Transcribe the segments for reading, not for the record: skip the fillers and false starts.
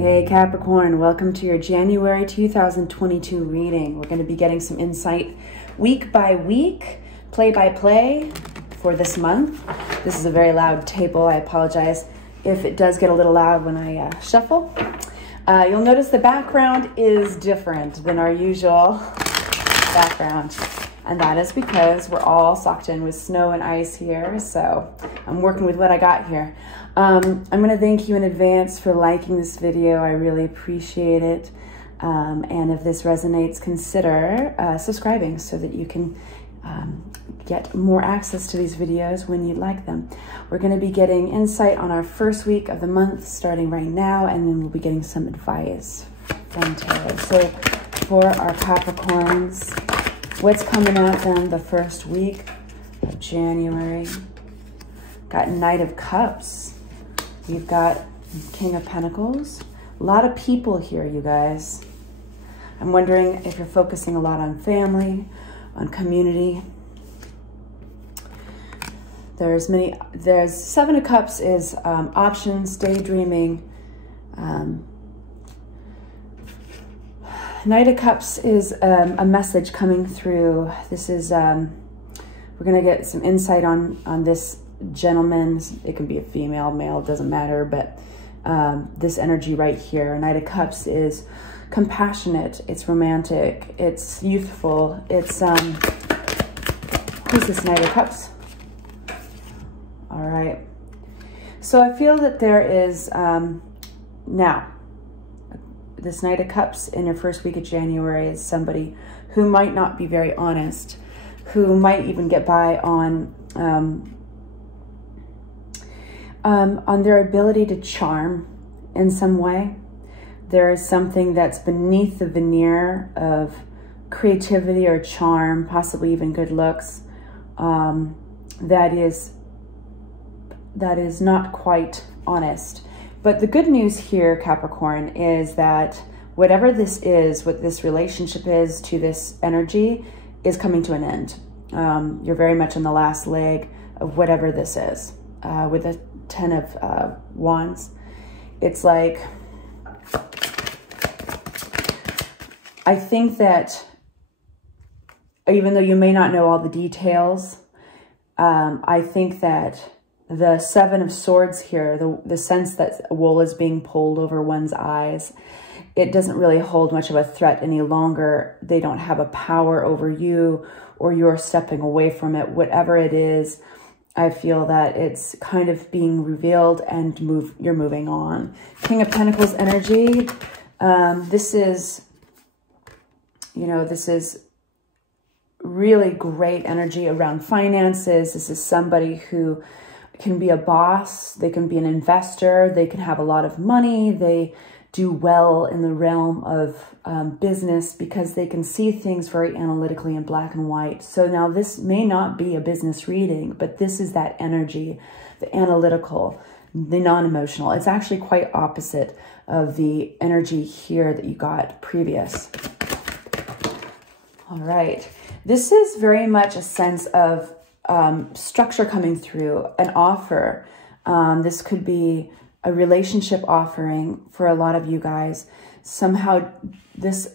Hey Capricorn, welcome to your January 2022 reading. We're going to be getting some insight week by week, play by play for this month. This is a very loud table. I apologize if it does get a little loud when I shuffle. You'll notice the background is different than our usual background. And that is because we're all socked in with snow and ice here. So I'm working with what I got here. I'm going to thank you in advance for liking this video. I really appreciate it. And if this resonates, consider subscribing so that you can get more access to these videos when you'd like them. We're going to be getting insight on our first week of the month starting right now, and then we'll be getting some advice from tarot. So for our Capricorns, what's coming at them the first week of January? Got Knight of Cups. We've got King of Pentacles. A lot of people here, you guys. I'm wondering if you're focusing a lot on family, on community. There's Seven of Cups is options, daydreaming. Knight of Cups is a message coming through. This is, we're gonna get some insight on this gentleman. It can be a female, male, it doesn't matter, but this energy right here. Knight of Cups is compassionate, it's romantic, it's youthful, it's, who's this Knight of Cups? All right. So I feel that there is, now, this Knight of Cups in your first week of January is somebody who might not be very honest, who might even get by on their ability to charm in some way. There is something that's beneath the veneer of creativity or charm, possibly even good looks, that is not quite honest. But the good news here, Capricorn, is that whatever this is, what this relationship is to this energy, is coming to an end. You're very much on the last leg of whatever this is. With the 10 of Wands, it's like, I think that even though you may not know all the details, I think that the Seven of Swords here, the sense that wool is being pulled over one's eyes, it doesn't really hold much of a threat any longer. They don't have a power over you, or you're stepping away from it. Whatever it is, I feel that it's kind of being revealed and you're moving on. King of Pentacles energy. This is, you know, this is really great energy around finances. This is somebody who can be a boss, they can be an investor, they can have a lot of money, they do well in the realm of business because they can see things very analytically in black and white. So now this may not be a business reading, but this is that energy, the analytical, the non-emotional. It's actually quite opposite of the energy here that you got previous. All right. This is very much a sense of structure coming through, an offer. This could be a relationship offering for a lot of you guys. Somehow this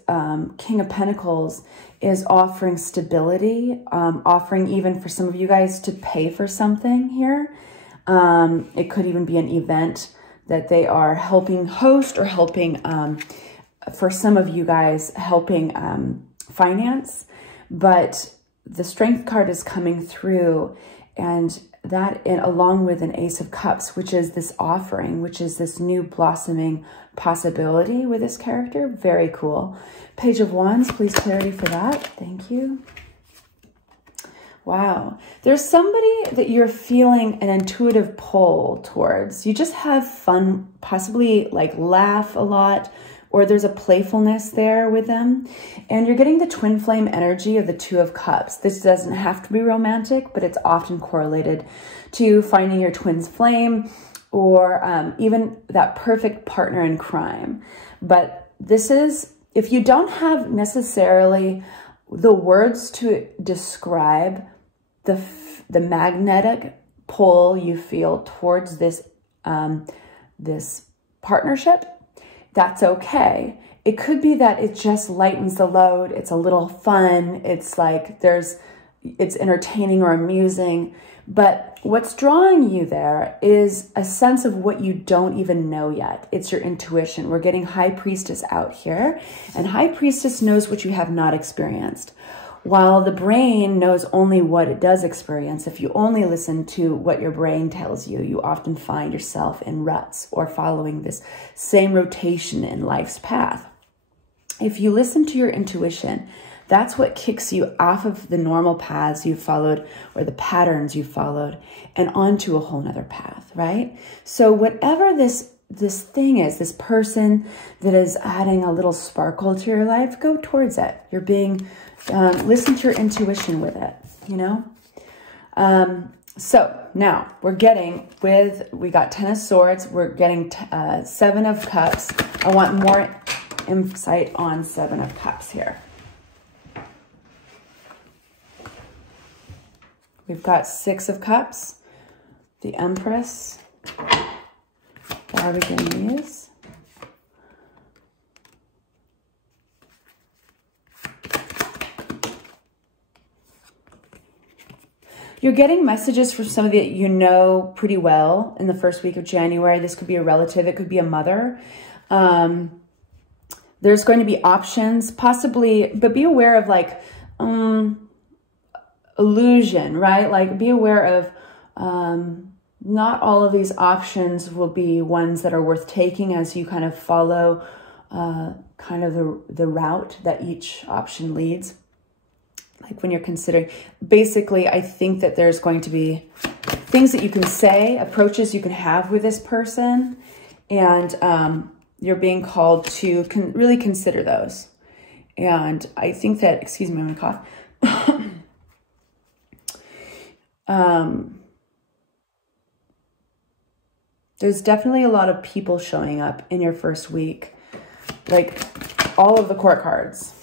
King of Pentacles is offering stability, offering even for some of you guys to pay for something here. It could even be an event that they are helping host, or helping, for some of you guys, helping finance. But the Strength card is coming through, and that along with an Ace of Cups, which is this offering, which is this new blossoming possibility with this character. Very cool. Page of Wands, please clarity for that. Thank you. Wow. There's somebody that you're feeling an intuitive pull towards. You just have fun, possibly like laugh a lot, or there's a playfulness there with them. And you're getting the twin flame energy of the Two of Cups. This doesn't have to be romantic, but it's often correlated to finding your twin's flame, or even that perfect partner in crime. But this is, if you don't have necessarily the words to describe the magnetic pull you feel towards this, this partnership, that's okay. It could be that it just lightens the load. It's a little fun. It's like it's entertaining or amusing. But what's drawing you there is a sense of what you don't even know yet. It's your intuition. We're getting High Priestess out here, and High Priestess knows what you have not experienced. While the brain knows only what it does experience, if you only listen to what your brain tells you, you often find yourself in ruts or following this same rotation in life's path. If you listen to your intuition, that's what kicks you off of the normal paths you've followed or the patterns you've followed and onto a whole nother path, right? So whatever this thing is, this person that is adding a little sparkle to your life, go towards it. You're being, listen to your intuition with it, you know? So now we're getting we got 10 of Swords, we're getting 7 of Cups. I want more insight on 7 of Cups here. We've got 6 of Cups, the Empress. Why are we getting these? You're getting messages from somebody that you know pretty well in the first week of January. This could be a relative. It could be a mother. There's going to be options, possibly, but be aware of like illusion, right? Like be aware of not all of these options will be ones that are worth taking as you kind of follow kind of the route that each option leads. Like when you're considering, basically, I think that there's going to be things that you can say, approaches you can have with this person, and you're being called to really consider those. And I think that, excuse me, I'm gonna cough. There's definitely a lot of people showing up in your first week, like all of the court cards.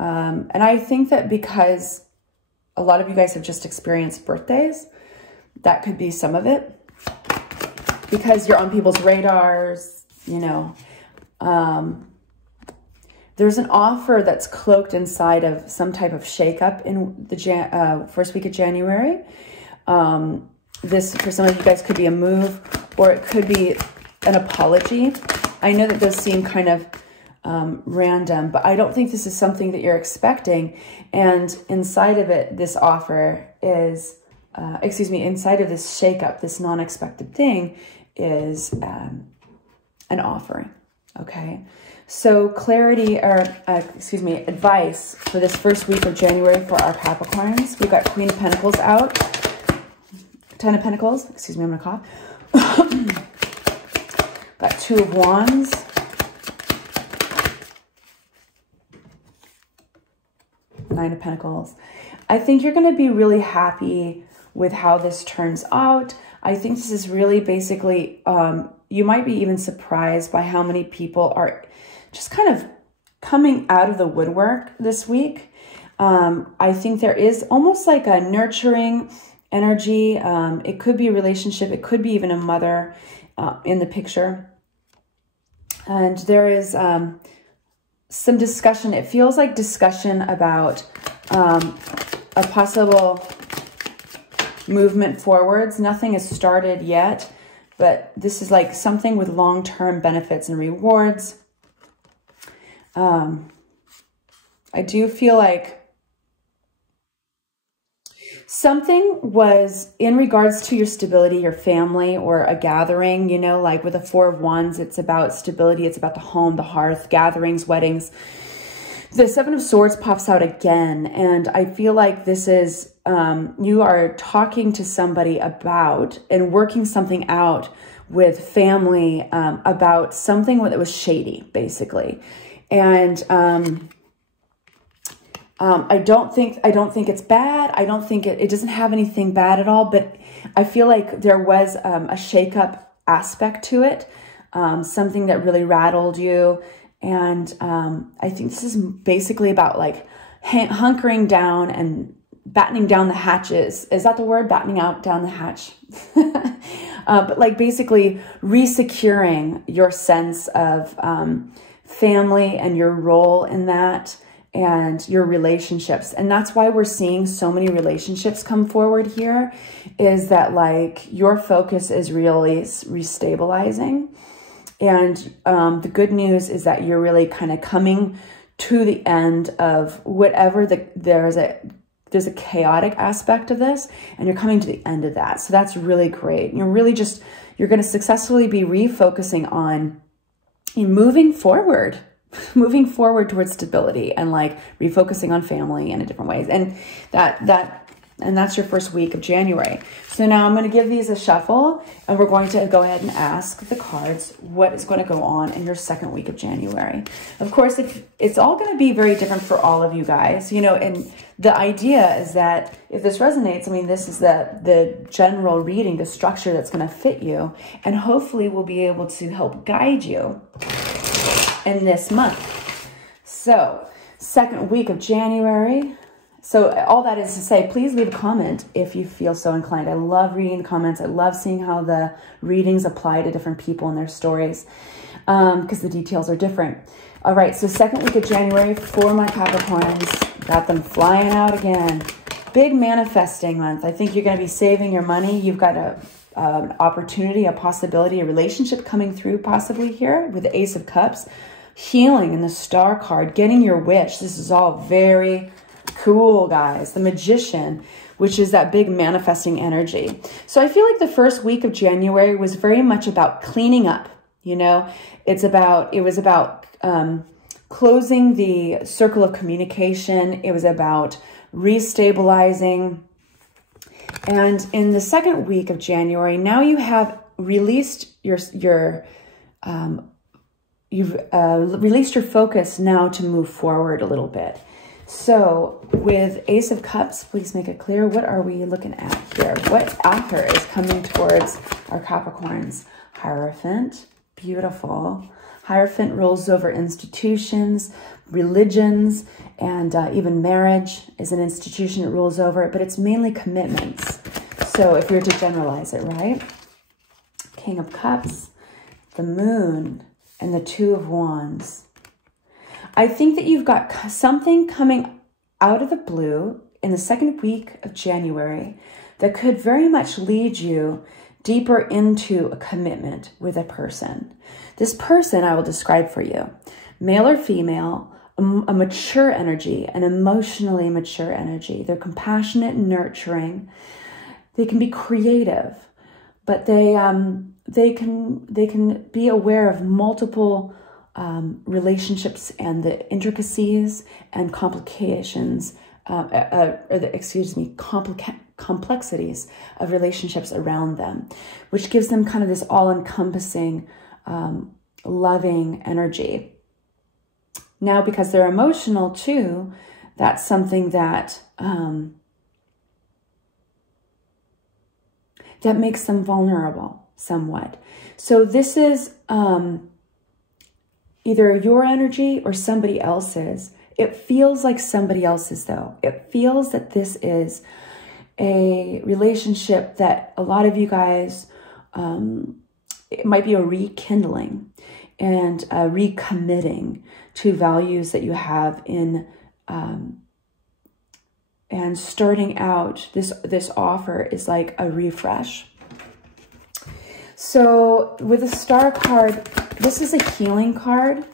And I think that because a lot of you guys have just experienced birthdays, that could be some of it. Because you're on people's radars, you know. There's an offer that's cloaked inside of some type of shakeup in the first week of January. This, for some of you guys, could be a move, or it could be an apology. I know that those seem kind of random, but I don't think this is something that you're expecting. And inside of it, this offer is, inside of this shakeup, this non-expected thing is an offering, okay? So clarity, or advice for this first week of January for our Capricorns. We've got Queen of Pentacles out, 10 of Pentacles, I'm gonna cough. Got 2 of Wands. Nine of Pentacles. I think you're going to be really happy with how this turns out. I think this is really basically, you might be even surprised by how many people are just kind of coming out of the woodwork this week. I think there is almost like a nurturing energy. It could be a relationship. It could be even a mother in the picture. And there is some discussion. It feels like discussion about a possible movement forwards. Nothing has started yet, but this is like something with long-term benefits and rewards. I do feel like something was in regards to your stability, your family, or a gathering, you know, like with the 4 of Wands, it's about stability. It's about the home, the hearth, gatherings, weddings. The 7 of Swords pops out again. And I feel like this is, you are talking to somebody about and working something out with family about something that was shady, basically. And I don't think it's bad. I don't think it doesn't have anything bad at all, but I feel like there was a shakeup aspect to it, something that really rattled you. And I think this is basically about like hunkering down and battening down the hatches. Is that the word? Battening out down the hatch. but like basically resecuring your sense of family and your role in that, and your relationships. And that's why we're seeing so many relationships come forward here, is that like your focus is really restabilizing. And the good news is that you're really kind of coming to the end of whatever there's a chaotic aspect of this, and you're coming to the end of that. So that's really great. You're really just, you're going to successfully be refocusing on moving forward towards stability, and like refocusing on family in a different ways. And that's your first week of January. So now I'm going to give these a shuffle, and we're going to go ahead and ask the cards what is going to go on in your second week of January. Of course, it's all going to be very different for all of you guys, you know, and the idea is that if this resonates, I mean, this is the general reading, the structure that's going to fit you, and hopefully we'll be able to help guide you in this month. So, second week of January. So all that is to say, please leave a comment if you feel so inclined. I love reading the comments. I love seeing how the readings apply to different people and their stories, because the details are different. All right, so second week of January for my Capricorns. Got them flying out again. Big manifesting month. I think you're going to be saving your money. You've got an opportunity, a possibility, a relationship coming through possibly here with the Ace of Cups. Healing in the Star card, getting your wish. This is all very cool, guys. The Magician, which is that big manifesting energy. So I feel like the first week of January was very much about cleaning up, you know. It was about closing the circle of communication. It was about restabilizing. And in the second week of January, now you have released you've released your focus now to move forward a little bit. So with Ace of Cups, please make it clear. What are we looking at here? What author is coming towards our Capricorns? Hierophant. Beautiful. Hierophant rules over institutions, religions, and even marriage is an institution it rules over, but it's mainly commitments. So if you're to generalize it, right? King of Cups, the Moon, and the Two of Wands. I think that you've got something coming out of the blue in the second week of January that could very much lead you deeper into a commitment with a person. This person I will describe for you. Male or female, a mature energy, an emotionally mature energy. They're compassionate and nurturing. They can be creative, but they can be aware of multiple relationships and the intricacies and complications, complexities of relationships around them, which gives them kind of this all-encompassing, loving energy. Now, because they're emotional too, that's something that that makes them vulnerable somewhat. So this is either your energy or somebody else's. It feels like somebody else's though. It feels that this is a relationship that a lot of you guys, it might be a rekindling and a recommitting to values that you have in, and starting out, this offer is like a refresh. So with the Star card, this is a healing card,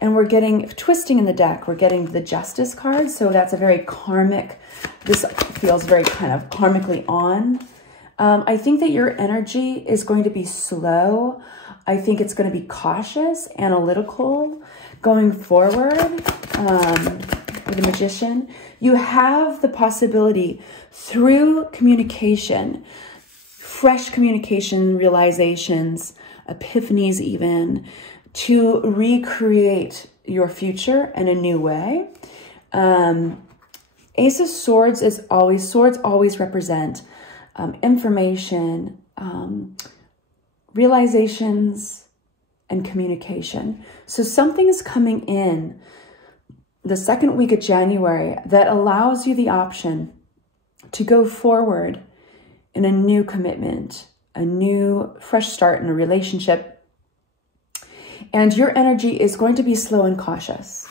and we're getting, twisting in the deck, we're getting the Justice card. So that's a very karmic, this feels very kind of karmically on. I think that your energy is going to be slow. I think it's going to be cautious, analytical going forward. With the Magician, you have the possibility through communication, fresh communication, realizations, epiphanies even, to recreate your future in a new way. Ace of Swords is always, swords always represent information, realizations, and communication. So something is coming in the second week of January that allows you the option to go forward in a new commitment, a new, fresh start in a relationship. And your energy is going to be slow and cautious.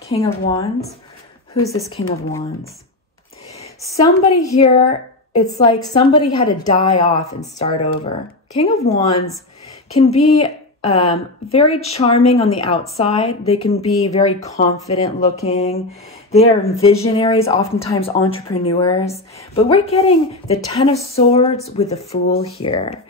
King of Wands. Who's this King of Wands? Somebody here, it's like somebody had to die off and start over. King of Wands can be very charming on the outside. They can be very confident looking. They are visionaries, oftentimes entrepreneurs. But we're getting the Ten of Swords with the Fool here.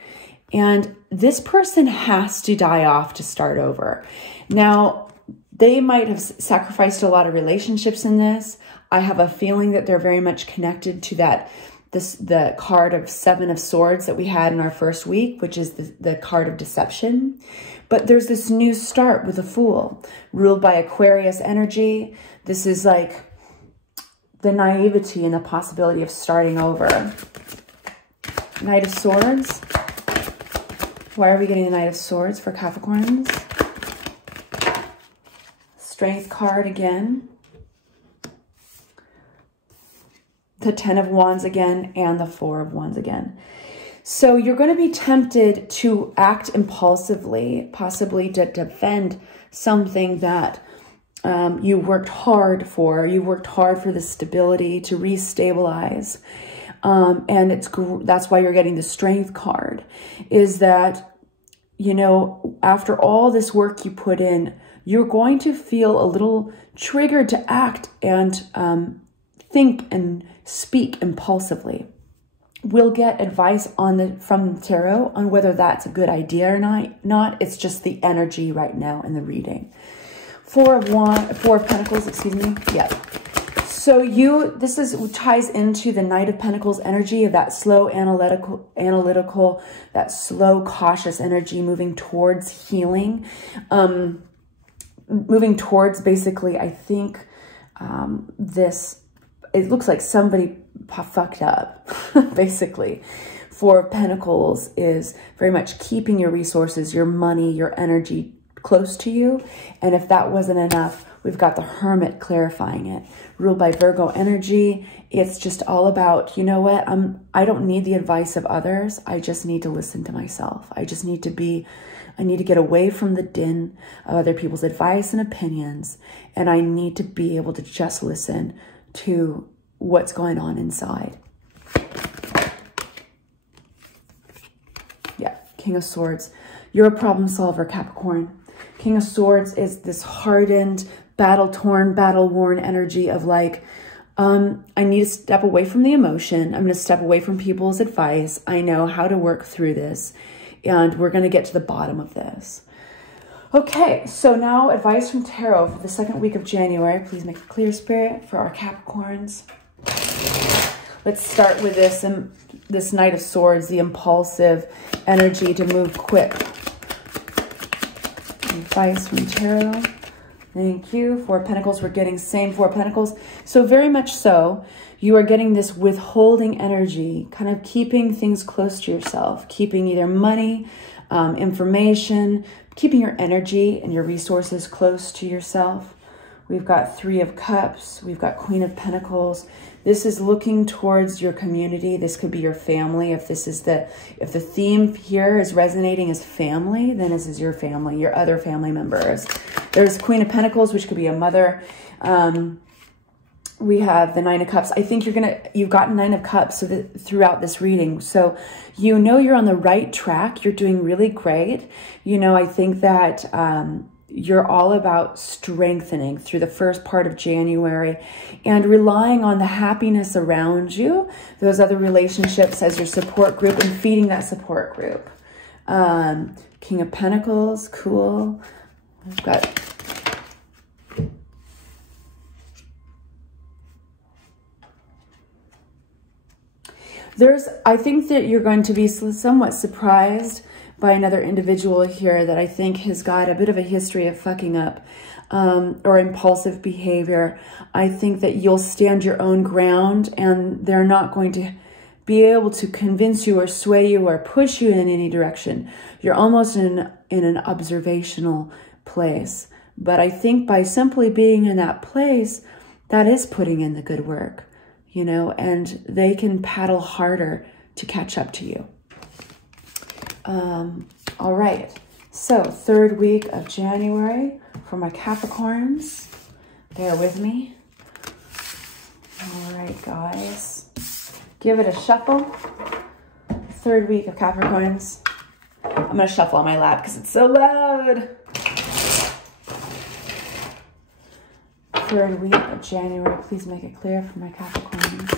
And this person has to die off to start over. Now, they might have sacrificed a lot of relationships in this. I have a feeling that they're very much connected to the card of Seven of Swords that we had in our first week, which is the card of deception. But there's this new start with the Fool, ruled by Aquarius energy. This is like the naivety and the possibility of starting over. Knight of Swords. Why are we getting the Knight of Swords for Capricorns? Strength card again. The Ten of Wands again, and the Four of Wands again. So you're going to be tempted to act impulsively, possibly to defend something that you worked hard for. You worked hard for the stability, to restabilize. And that's why you're getting the Strength card, is that, you know, after all this work you put in, you're going to feel a little triggered to act and think and speak impulsively. We'll get advice from the tarot on whether that's a good idea or not. It's just the energy right now in the reading. Four of Pentacles, excuse me. Yeah. So this ties into the Knight of Pentacles energy of that slow analytical, that slow cautious energy moving towards healing. Moving towards basically, I think, it looks like somebody fucked up, basically. Four of Pentacles is very much keeping your resources, your money, your energy close to you. And if that wasn't enough, we've got the Hermit clarifying it. Ruled by Virgo energy. It's just all about, you know what, I don't need the advice of others. I just need to listen to myself. I need to get away from the din of other people's advice and opinions. And I need to be able to just listen to what's going on inside. Yeah, King of Swords. You're a problem solver, Capricorn. King of Swords is this hardened, battle-torn, battle-worn energy of like, I need to step away from the emotion. I'm going to step away from people's advice. I know how to work through this. And we're going to get to the bottom of this. Okay, so now advice from Tarot for the second week of January. Please make it clear, Spirit, for our Capricorns. Let's start with this Knight of Swords, the impulsive energy to move quick. Advice from Tarot. Thank you. Four of Pentacles, we're getting same Four of Pentacles. So very much so, you are getting this withholding energy, kind of keeping things close to yourself, keeping either money, information, keeping your energy and your resources close to yourself. We've got Three of Cups. We've got Queen of Pentacles. This is looking towards your community. This could be your family. If the theme here is resonating as family, then this is your family, your other family members. There's Queen of Pentacles, which could be a mother. We have the Nine of Cups. I think you've gotten Nine of Cups throughout this reading. So you know you're on the right track. You're doing really great. You know, I think that you're all about strengthening through the first part of January and relying on the happiness around you, those other relationships as your support group, and feeding that support group. King of Pentacles, cool. We've got... I think that you're going to be somewhat surprised by another individual here that I think has got a bit of a history of fucking up or impulsive behavior. I think that you'll stand your own ground and they're not going to be able to convince you or sway you or push you in any direction. You're almost in an observational place. But I think by simply being in that place, that is putting in the good work. You know, and they can paddle harder to catch up to you. All right. So 3rd week of January for my Capricorns. Bear with me. All right, guys. Give it a shuffle. 3rd week of Capricorns. I'm going to shuffle on my lap because it's so loud. 3rd week of January. Please make it clear for my Capricorns.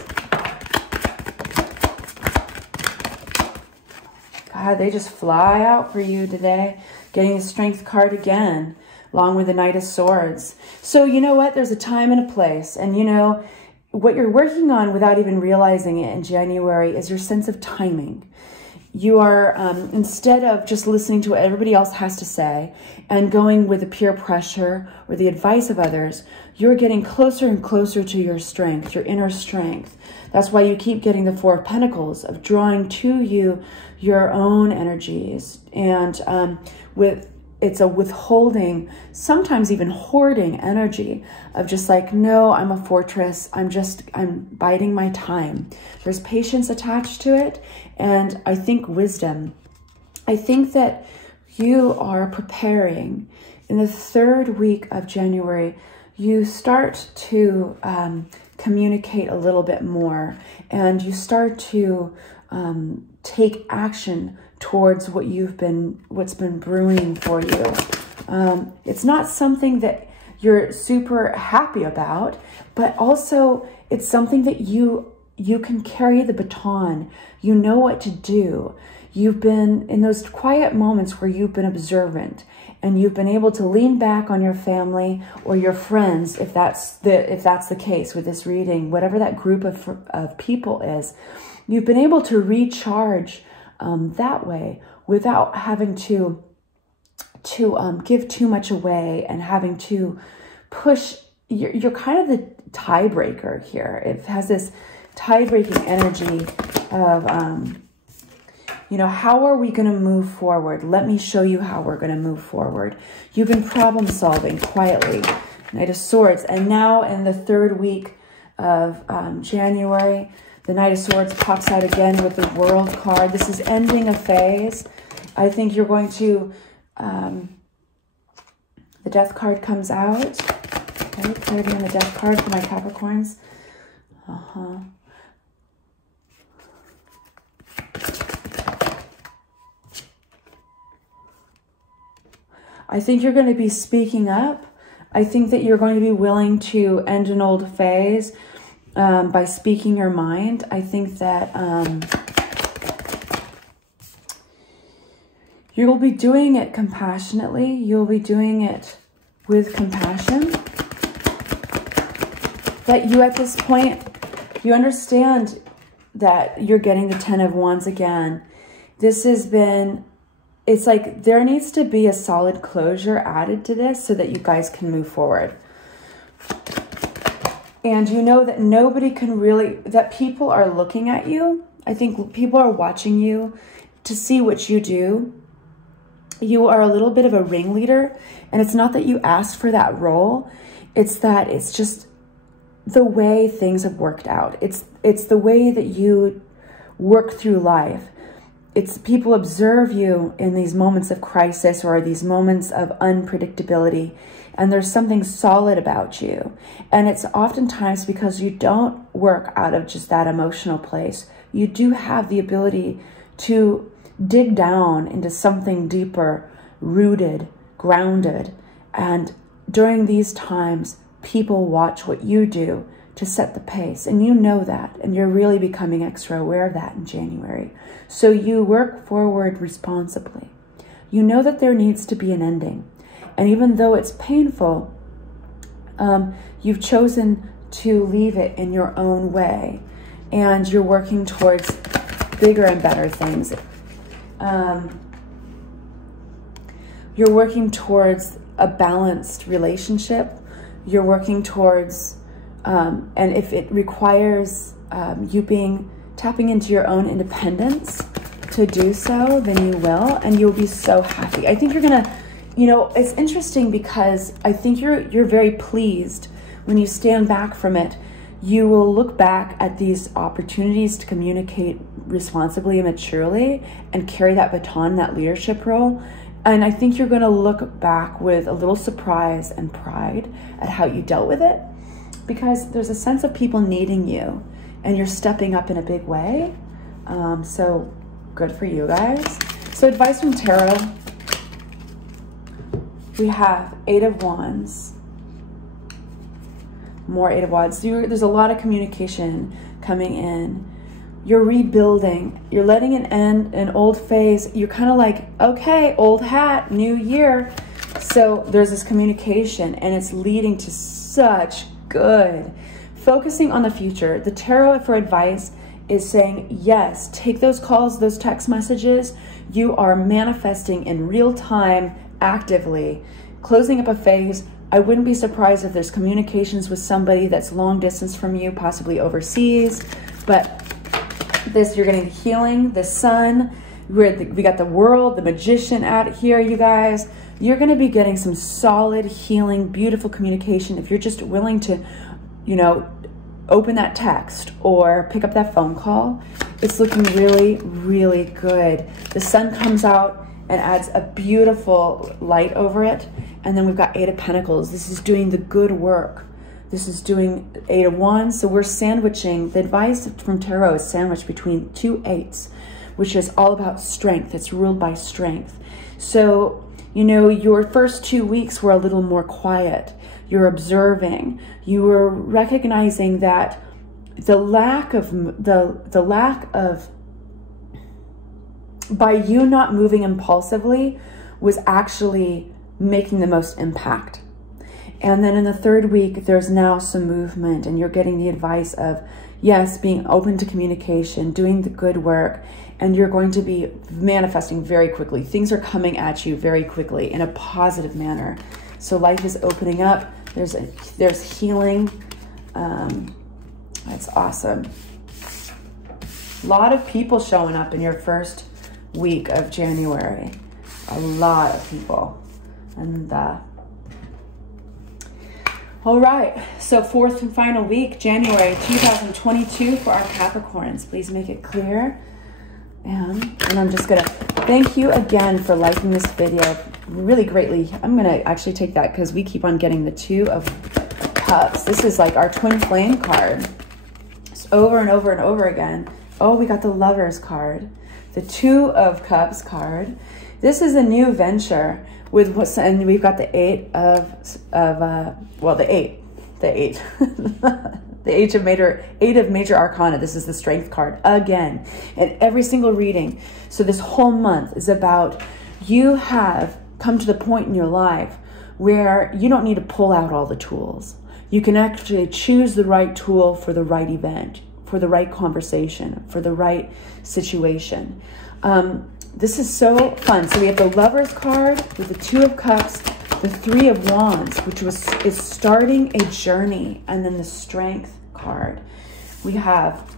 God, they just fly out for you today. Getting the Strength card again, along with the Knight of Swords. So you know what? There's a time and a place. And you know, what you're working on without even realizing it in January is your sense of timing. You are, instead of just listening to what everybody else has to say and going with the peer pressure or the advice of others, you're getting closer and closer to your strength, your inner strength. That's why you keep getting the 4 of Pentacles, of drawing to you your own energies. And it's a withholding, sometimes even hoarding energy of just like, no, I'm a fortress. I'm biding my time. There's patience attached to it. And I think wisdom. I think that you are preparing in the 3rd week of January. You start to communicate a little bit more, and you start to take action towards what's been brewing for you. It's not something that you're super happy about, but also it's something that you can carry the baton. You know what to do. You've been in those quiet moments where you've been observant, and you've been able to lean back on your family or your friends, if that's the case with this reading, whatever that group of people is. You've been able to recharge that way without having to give too much away and having to push. You're kind of the tiebreaker here. It has this tie-breaking energy of, you know, how are we going to move forward? Let me show you how we're going to move forward. You've been problem solving quietly. Knight of Swords. And now in the 3rd week of January, the Knight of Swords pops out again with the World card. This is ending a phase. I think you're going to, the Death card comes out. Okay, clarity on the Death card for my Capricorns. I think you're going to be speaking up. I think that you're going to be willing to end an old phase by speaking your mind. I think that you will be doing it compassionately. You'll be doing it with compassion. That you at this point, you understand that you're getting the 10 of Wands again. This has been... It's like there needs to be a solid closure added to this so that you guys can move forward. And you know that nobody can really, that people are looking at you. I think people are watching you to see what you do. You are a little bit of a ringleader, and it's not that you asked for that role. It's that it's just the way things have worked out. It's the way that you work through life. It's people observe you in these moments of crisis or these moments of unpredictability, and there's something solid about you. And it's oftentimes because you don't work out of just that emotional place. You do have the ability to dig down into something deeper, rooted, grounded. And during these times, people watch what you do to set the pace. And you know that, and you're really becoming extra aware of that in January. So you work forward responsibly. You know that there needs to be an ending. And even though it's painful, you've chosen to leave it in your own way. And you're working towards bigger and better things. You're working towards a balanced relationship. You're working towards, and if it requires you tapping into your own independence to do so, then you will, and you'll be so happy. I think you're gonna, you know, it's interesting because I think you're very pleased when you stand back from it. You will look back at these opportunities to communicate responsibly and maturely and carry that baton, that leadership role. And I think you're going to look back with a little surprise and pride at how you dealt with it, because there's a sense of people needing you and you're stepping up in a big way. So good for you guys. So advice from tarot. We have 8 of Wands. More 8 of Wands. There's a lot of communication coming in. You're rebuilding. You're letting it end an old phase. You're kind of like, okay, old hat, new year. So there's this communication and it's leading to such good. Focusing on the future. The tarot for advice is saying, yes, take those calls, those text messages. You are manifesting in real time, actively, closing up a phase. I wouldn't be surprised if there's communications with somebody that's long distance from you, possibly overseas, but this, you're getting the healing, the sun, we got the world, the magician out here, you guys. You're going to be getting some solid healing, beautiful communication if you're just willing to, you know, open that text or pick up that phone call. It's looking really, really good. The sun comes out and adds a beautiful light over it. And then we've got 8 of Pentacles. This is doing the good work. This is doing 8 of Wands. So we're sandwiching. The advice from tarot is sandwiched between 2 8s, which is all about strength. It's ruled by strength. So, you know, your first 2 weeks were a little more quiet. You're observing. You were recognizing that the lack of by you not moving impulsively was actually making the most impact. And then in the 3rd week, there's now some movement and you're getting the advice of, yes, being open to communication, doing the good work, and you're going to be manifesting very quickly. Things are coming at you very quickly in a positive manner. So life is opening up. There's healing. That's awesome. A lot of people showing up in your first week of January. A lot of people. And all right, so 4th and final week, January 2022 for our Capricorns. Please make it clear. And I'm just gonna thank you again for liking this video really greatly. I'm gonna actually take that because we keep on getting the 2 of Cups. This is like our twin flame card. It's over and over and over again. Oh, we got the Lovers card, the 2 of Cups card. This is a new venture with what's, and we've got the 8 well, the 8, the 8 of major arcana. This is the strength card again, and every single reading. So this whole month is about, you have come to the point in your life where you don't need to pull out all the tools. You can actually choose the right tool for the right event, for the right conversation, for the right situation. This is so fun. So we have the Lovers card with the 2 of Cups, the 3 of Wands, which is starting a journey, and then the Strength card. We have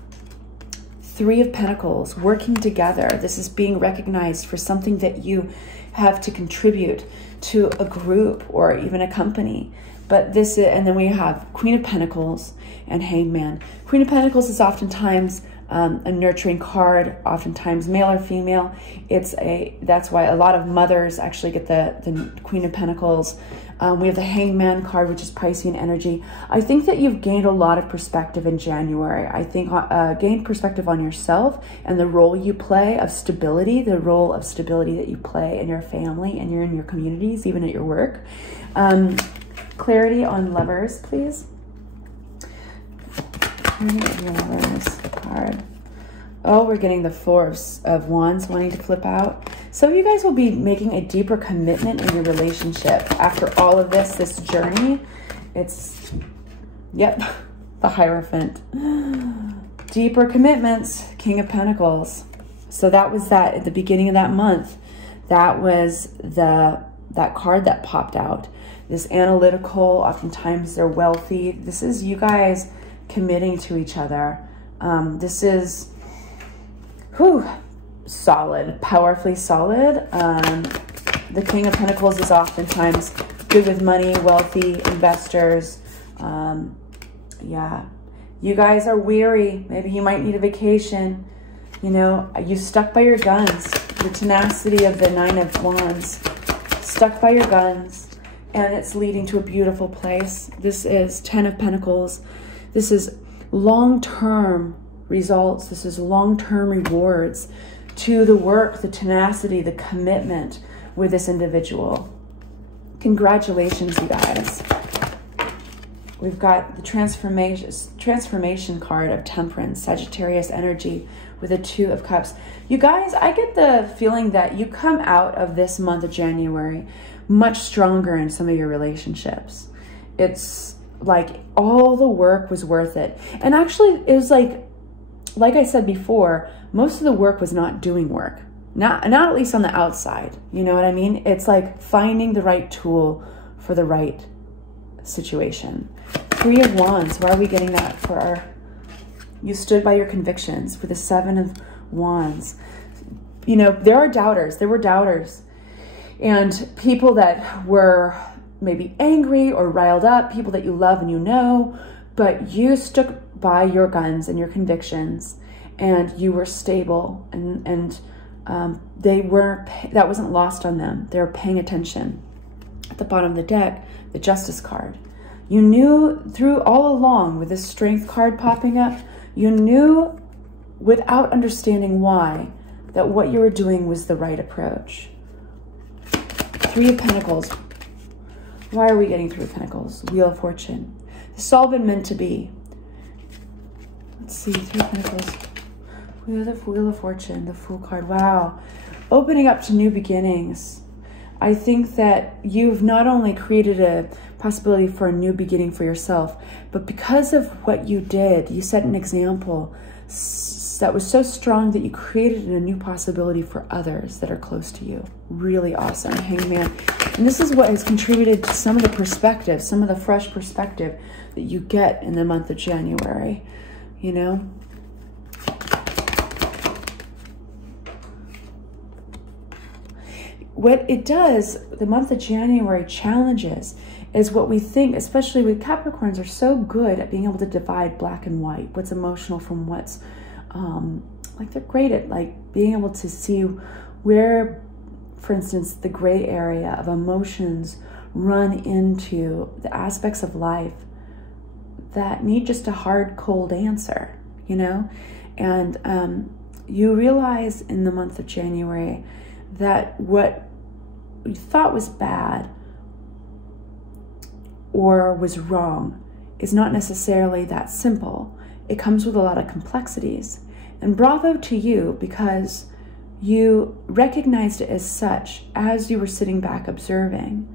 3 of Pentacles, working together. This is being recognized for something that you have to contribute to a group or even a company. But this is, and then we have Queen of Pentacles and Hangman. Queen of Pentacles is oftentimes a nurturing card, oftentimes male or female. That's why a lot of mothers actually get the Queen of Pentacles. We have the Hangman card, which is Piscean energy. I think that you've gained a lot of perspective in January. I think gained perspective on yourself and the role you play of stability, the role of stability that you play in your family and in your communities, even at your work. Clarity on Lovers, please. Lovers card. Oh, we're getting the 4 of Wands wanting to flip out. Some of you guys will be making a deeper commitment in your relationship after all of this journey. It's, yep, the Hierophant. Deeper commitments, King of Pentacles. So that was that at the beginning of that month. That was that card that popped out. This analytical, oftentimes they're wealthy. This is you guys committing to each other. This is solid, powerfully solid. The King of Pentacles is oftentimes good with money, wealthy investors. Yeah, You guys are weary. Maybe you might need a vacation. You know, you stuck by your guns. The tenacity of the Nine of Wands. Stuck by your guns. And it's leading to a beautiful place. This is 10 of Pentacles. This is long-term results. This is long-term rewards to the work, the tenacity, the commitment with this individual. Congratulations, you guys. We've got the transformation card of Temperance, Sagittarius energy with the Two of Cups. You guys, I get the feeling that you come out of this month of January much stronger in some of your relationships. It's like all the work was worth it. And actually, it was like I said before, most of the work was not doing work. Not at least on the outside. You know what I mean? It's like finding the right tool for the right situation. Three of Wands. Why are we getting that for our... You stood by your convictions for the Seven of Wands. You know, there are doubters. There were doubters. And people that were maybe angry or riled up, people that you love and you know, but you stuck by your guns and your convictions, and you were stable, and they weren't, that wasn't lost on them. They were paying attention. At the bottom of the deck, the Justice card. You knew through all along with this Strength card popping up, you knew without understanding why that what you were doing was the right approach. Three of Pentacles. Why are we getting Three of Pentacles? Wheel of Fortune. This has all been meant to be. Let's see, Three of Pentacles. Wheel of Fortune, the Fool card. Wow. Opening up to new beginnings. I think that you've not only created a possibility for a new beginning for yourself, but because of what you did, you set an example that was so strong that you created a new possibility for others that are close to you. Really awesome, Hangman. And this is what has contributed to some of the perspective, some of the fresh perspective that you get in the month of January, you know? What it does, the month of January challenges, is what we think, especially with Capricorns, are so good at being able to divide black and white, what's emotional from what's, like they're great at like being able to see where, for instance, the gray area of emotions run into the aspects of life that need just a hard, cold answer, you know? And you realize in the month of January that what you thought was bad or was wrong is not necessarily that simple. It comes with a lot of complexities. And bravo to you, because you recognized it as such as you were sitting back observing.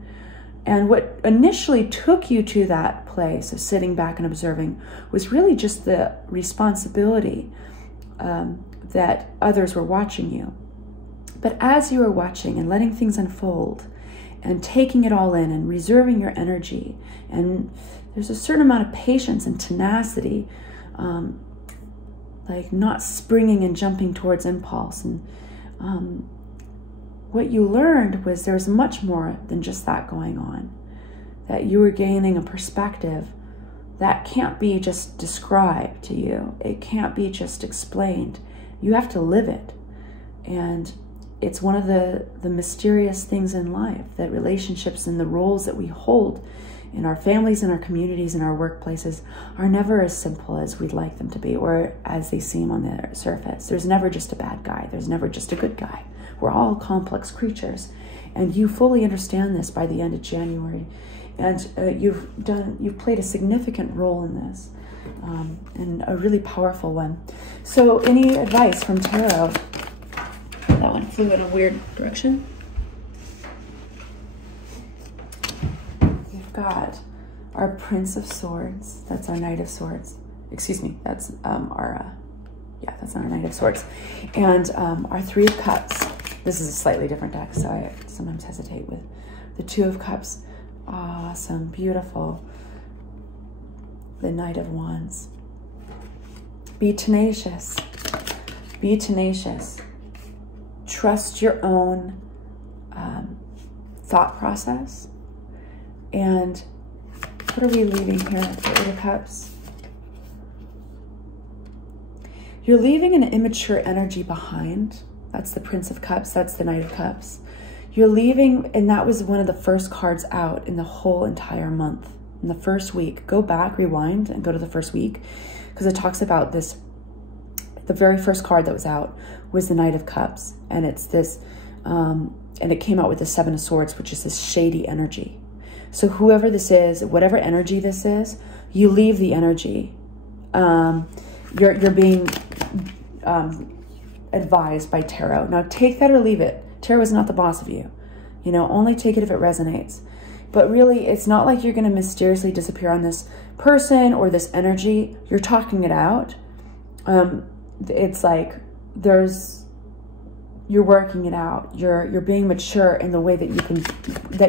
And what initially took you to that place of sitting back and observing was really just the responsibility that others were watching you. But as you were watching and letting things unfold and taking it all in and reserving your energy, and there's a certain amount of patience and tenacity, like not springing and jumping towards impulse. And what you learned was there's much more than just that going on, that you were gaining a perspective that can't be just described to you. It can't be just explained. You have to live it. And it's one of the mysterious things in life, that relationships and the roles that we hold in our families, in our communities, in our workplaces are never as simple as we'd like them to be, or as they seem on the surface. There's never just a bad guy. There's never just a good guy. We're all complex creatures. And you fully understand this by the end of January. And you've played a significant role in this, and a really powerful one. So any advice from Tarot? That one flew in a weird direction. We've got our Prince of Swords. That's our Knight of Swords. Excuse me, that's that's not our Knight of Swords. And our Three of Cups. This is a slightly different deck, so I sometimes hesitate with the Two of Cups. Awesome, beautiful. The Knight of Wands. Be tenacious. Be tenacious. Trust your own thought process. And what are we leaving here? The Eight of Cups. You're leaving an immature energy behind. That's the Prince of Cups. That's the Knight of Cups. You're leaving, and that was one of the first cards out in the whole entire month. In the first week, go back, rewind, and go to the first week, because it talks about this. The very first card that was out was the Knight of Cups, and it's this, and it came out with the Seven of Swords, which is this shady energy. So whoever this is, whatever energy this is, you leave the energy. You're being advised by tarot. Now take that or leave it. Tarot is not the boss of you. You know, only take it if it resonates. But really, it's not like you're going to mysteriously disappear on this person or this energy. You're talking it out. It's like you're working it out. You're being mature in the way that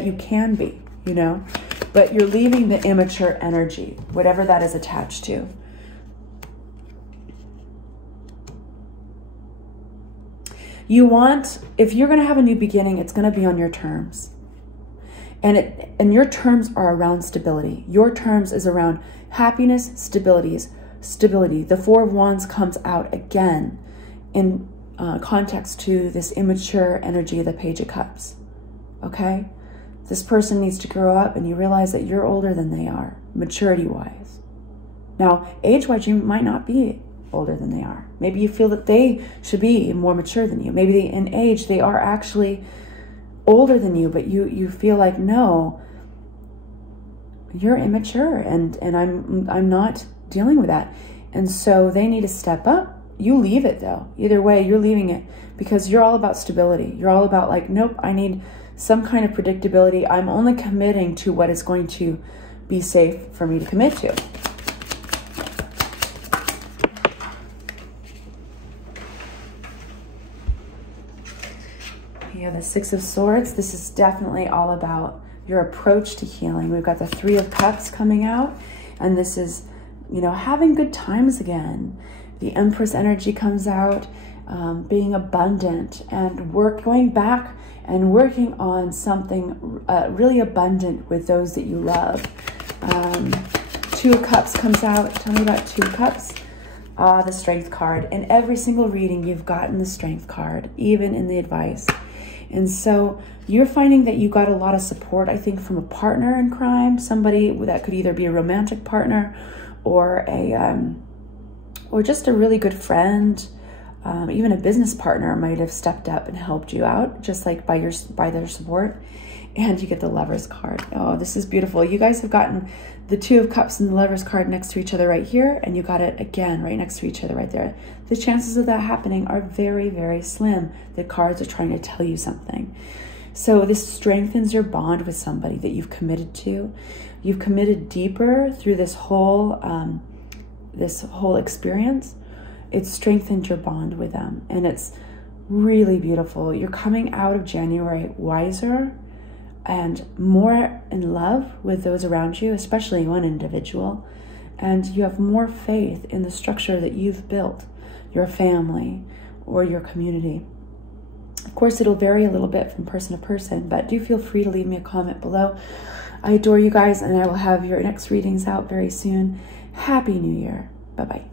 you can be, you know. But you're leaving the immature energy, whatever that is attached to. You want, if you're going to have a new beginning, it's going to be on your terms. And your terms are around stability. Your terms is around happiness, stability. The Four of Wands comes out again in context to this immature energy of the Page of Cups. Okay? This person needs to grow up, and you realize that you're older than they are, maturity-wise. Now, age-wise, you might not be older than they are. Maybe you feel that they should be more mature than you. Maybe in age, they are actually older than you, but you feel like, no, you're immature, and I'm not dealing with that. And so they need to step up. You leave it though. Either way, you're leaving it, because you're all about stability. You're all about like, nope, I need some kind of predictability. I'm only committing to what is going to be safe for me to commit to. You have the Six of Swords. This is definitely all about your approach to healing. We've got the Three of Cups coming out, and this is, you know, having good times again. The Empress energy comes out, being abundant and going back and working on something really abundant with those that you love. Two of Cups comes out. Tell me about Two of Cups. The Strength card. In every single reading, you've gotten the Strength card, even in the advice. And so you're finding that you got a lot of support, I think, from a partner in crime, somebody that could either be a romantic partner or or just a really good friend. Even a business partner might have stepped up and helped you out, just like by their support. And you get the Lovers card. Oh, this is beautiful. You guys have gotten the Two of Cups and the Lovers card next to each other right here, and you got it again right next to each other right there. The chances of that happening are very, very slim. The cards are trying to tell you something. So this strengthens your bond with somebody that you've committed to. You've committed deeper through this whole experience. It's strengthened your bond with them, and it's really beautiful. You're coming out of January wiser and more in love with those around you, especially one individual. And you have more faith in the structure that you've built, your family or your community. Of course, it'll vary a little bit from person to person, but do feel free to leave me a comment below. I adore you guys, and I will have your next readings out very soon. Happy New Year. Bye-bye.